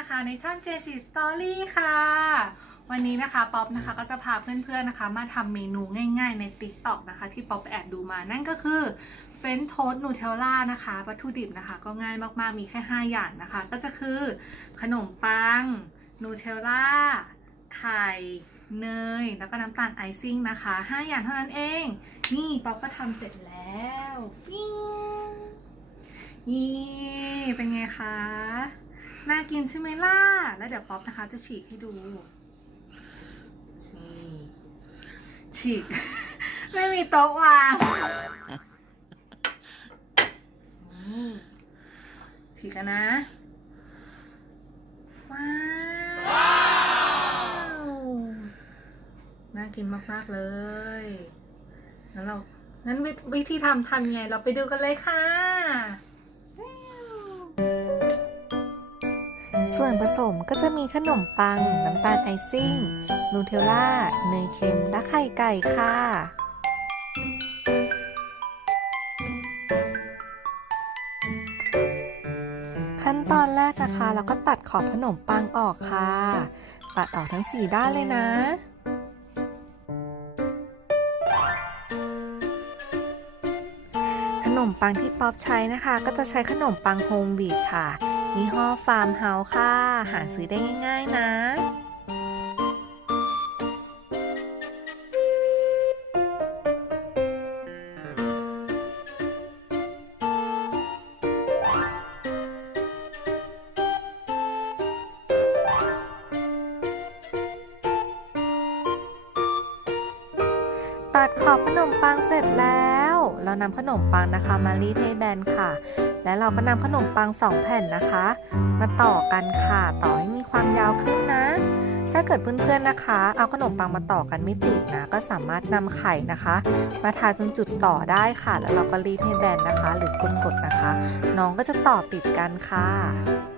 นะคะในช่อง JC Story ค่ะ วันนี้นะคะป๊อปนะคะก็จะพาเพื่อนๆนะคะ มาทำเมนูง่ายๆใน TikTok นะคะ ที่ป๊อปไปแอบดูมา นั่นก็คือเฟรนโทสนูเทลล่านะคะวัตถุดิบนะคะ ก็ง่ายมากๆมีแค่ 5 อย่างนะคะ ก็จะคือขนมปังนูเทลล่าไข่เนย แล้วก็น้ำตาลไอซิ่งนะคะ 5 อย่างเท่านั้นเอง นี่ป๊อปก็ทำเสร็จแล้วฟิ้งนี่เป็นไงคะ น่ากินใช่ไหมล่ะ แล้วเดี๋ยวป๊อปนะคะจะฉีกให้ดู นี่ ฉีก ไม่มีโต๊ะวางนี่ฉีกนนะว้าวน่ากินมาก ๆ เลย แล้วเรางั้นวิวิธีทำทันไง เราไปดูกันเลยค่ะ ส่วนผสมก็จะมีขนมปัง น้ำตาลไอซิ่ง นูเทลล่า เนยเค็ม และไข่ไก่ค่ะขั้นตอนแรกนะคะเราก็ตัดขอบขนมปังออกค่ะ ตัดออกทั้งสี่ด้านเลยนะ ขนมปังที่ป๊อปใช้นะคะ ก็จะใช้ขนมปังโฮมวีดค่ะ ยี่ห้อฟาร์มเฮาส์ค่ะ หาซื้อได้ง่ายๆนะตัดขอบขนมปังเสร็จแล้ว เรานำขนมปังนะคะมารีดให้แบนค่ะ และเราก็นำขนมปังสองแผ่นนะคะ มาต่อกันค่ะต่อให้มีความยาวขึ้นนะ ถ้าเกิดเพื่อนๆนะคะ เอาขนมปังมาต่อกันไม่ติดนะ ก็สามารถนำไข่นะคะ มาทาตรงจุดต่อได้ค่ะ แล้วเราก็รีดให้แบนนะคะ หรือกดๆนะคะ น้องก็จะต่อติดกันค่ะ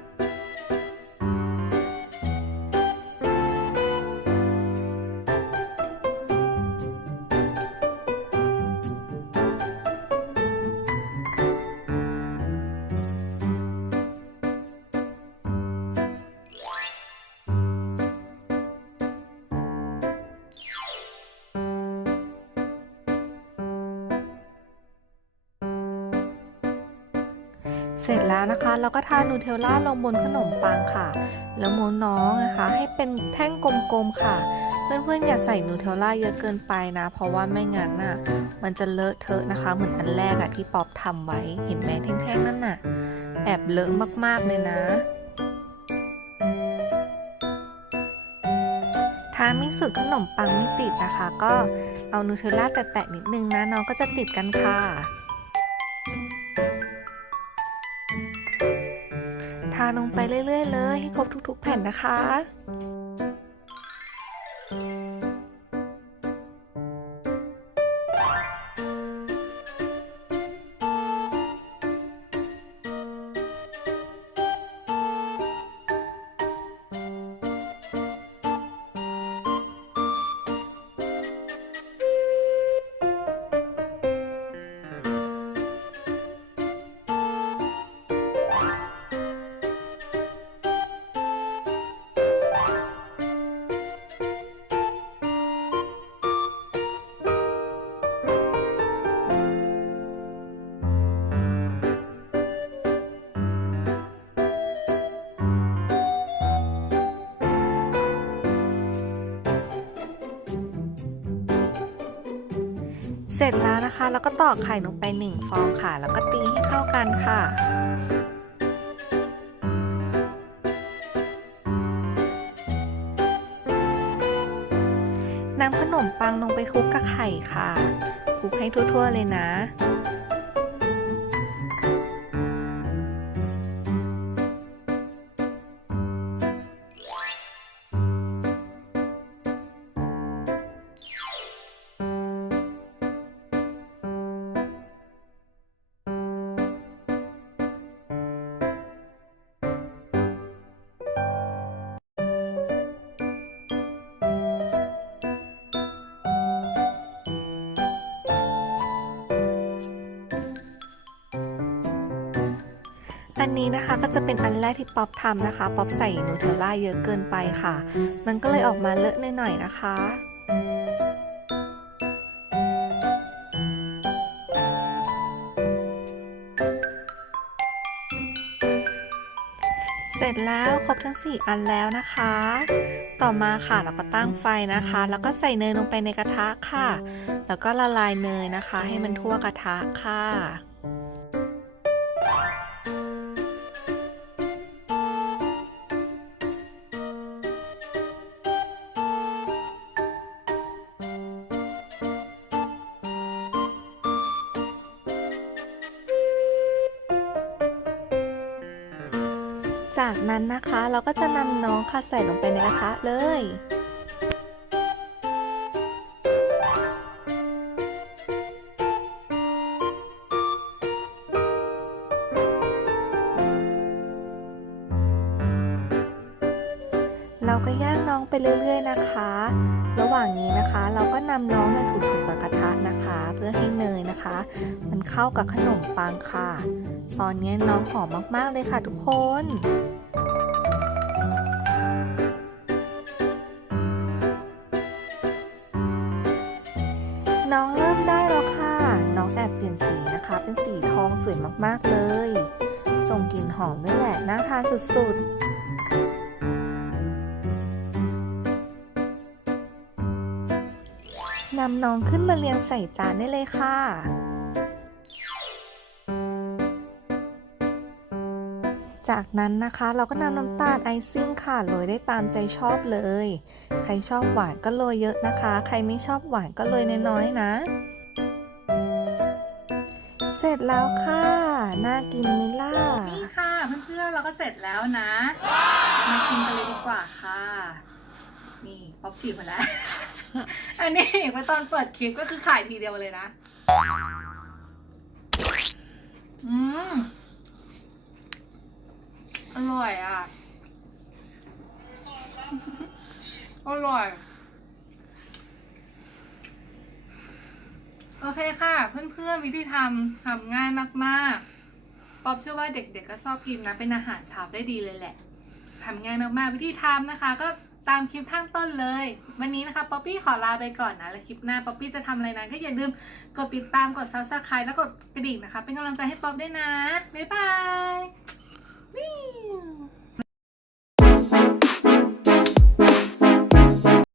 เสร็จแล้วนะคะเราก็ทานูเทลล่าลงบนขนมปังค่ะ แล้วม้วนน้องนะคะให้เป็นแท่งกลมๆค่ะ เพื่อนๆอย่าใส่นูเทลล่าเยอะเกินไปนะ เพราะว่าไม่งั้นน่ะมันจะเลอะเทอะนะคะ เหมือนอันแรกอะที่ป๊อปทำไว้เห็นไหมแท่งๆนั่นน่ะแอบเลอะมากๆเลยนะถ้าไม่สุดขนมปังไม่ติดนะคะ ก็เอานูเทลล่าแตะๆนิดนึงนะน้องก็จะติดกันค่ะ ลงไปเรื่อย ๆ เลย ให้ครบทุก ๆ แผ่นนะคะ ร็จแล้วนะคะ แล้วก็ตอกไข่ลงไปหนึ่งฟองค่ะ แล้วก็ตีให้เข้ากันค่ะ นำขนมปังลงไปคลุกกับไข่ค่ะคลุกให้ทั่วๆเลยนะ อันนี้นะคะก็จะเป็นอันแรกที่ป๊อปทำนะคะป๊อปใส่นูเทลล่าเยอะเกินไปค่ะ มันก็เลยออกมาเลอะหน่อยๆนะคะเสร็จแล้วครบทั้ง 4 อันแล้วนะคะ ต่อมาค่ะเราก็ตั้งไฟนะคะ แล้วก็ใส่เนยลงไปในกระทะค่ะ แล้วก็ละลายเนยนะคะ ให้มันทั่วกระทะค่ะ จากนั้นนะคะเราก็จะนำน้องค่ะใส่ลงไปในกระทะเลย ไปเรื่อย ๆ นะคะ ระหว่างนี้นะคะ เราก็นำน้องเนี่ยถูๆกับกระทะนะคะ เพื่อให้เนยนะคะ มันเข้ากับขนมปังค่ะ ตอนนี้น้องหอมมากๆเลยค่ะทุกคนน้องเริ่มได้แล้วค่ะ น้องแอบเปลี่ยนสีนะคะ เป็นสีทองสวยมากๆเลย ส่งกลิ่นหอมด้วยแหละ น่าทานสุดๆ นำน้องขึ้นมาเรียงใส่จานได้เลยค่ะ จากนั้นนะคะเราก็นำน้ำตาลไอซิ่งค่ะโรยได้ตามใจชอบเลย ใครชอบหวานก็โรยเยอะนะคะ ใครไม่ชอบหวานก็โรยน้อยๆนะ เสร็จแล้วค่ะ น่ากินไหมิล่ะนี่ค่ะเพื่อนๆเราก็เสร็จแล้วนะ มาชิมกันเลยดีกว่าค่ะ ป๊อปฉีกมาแล้ว อันนี้ไปตอนเปิดคลิปก็คือขายทีเดียวเลยนะ อืม อร่อยอะ อร่อยโอเคค่ะ เพื่อนๆวิธีทำทำง่ายมากๆ ป๊อบเชื่อว่าเด็กๆก็ชอบกินนะ เป็นอาหารเช้าได้ดีเลยแหละทำง่ายมากๆ วิธีทำนะคะก็ ตามคลิปข้างต้นเลย วันนี้นะคะป๊อปปี้ขอลาไปก่อนนะ แล้วคลิปหน้าป๊อปปี้จะทำอะไรนั้นก็อย่าลืมกดติดตามกดซับสไคร b e แล้วกดกระดิ่งนะคะ เป็นกำลังใจให้ป๊อปด้วยนะ บ๊ายบาย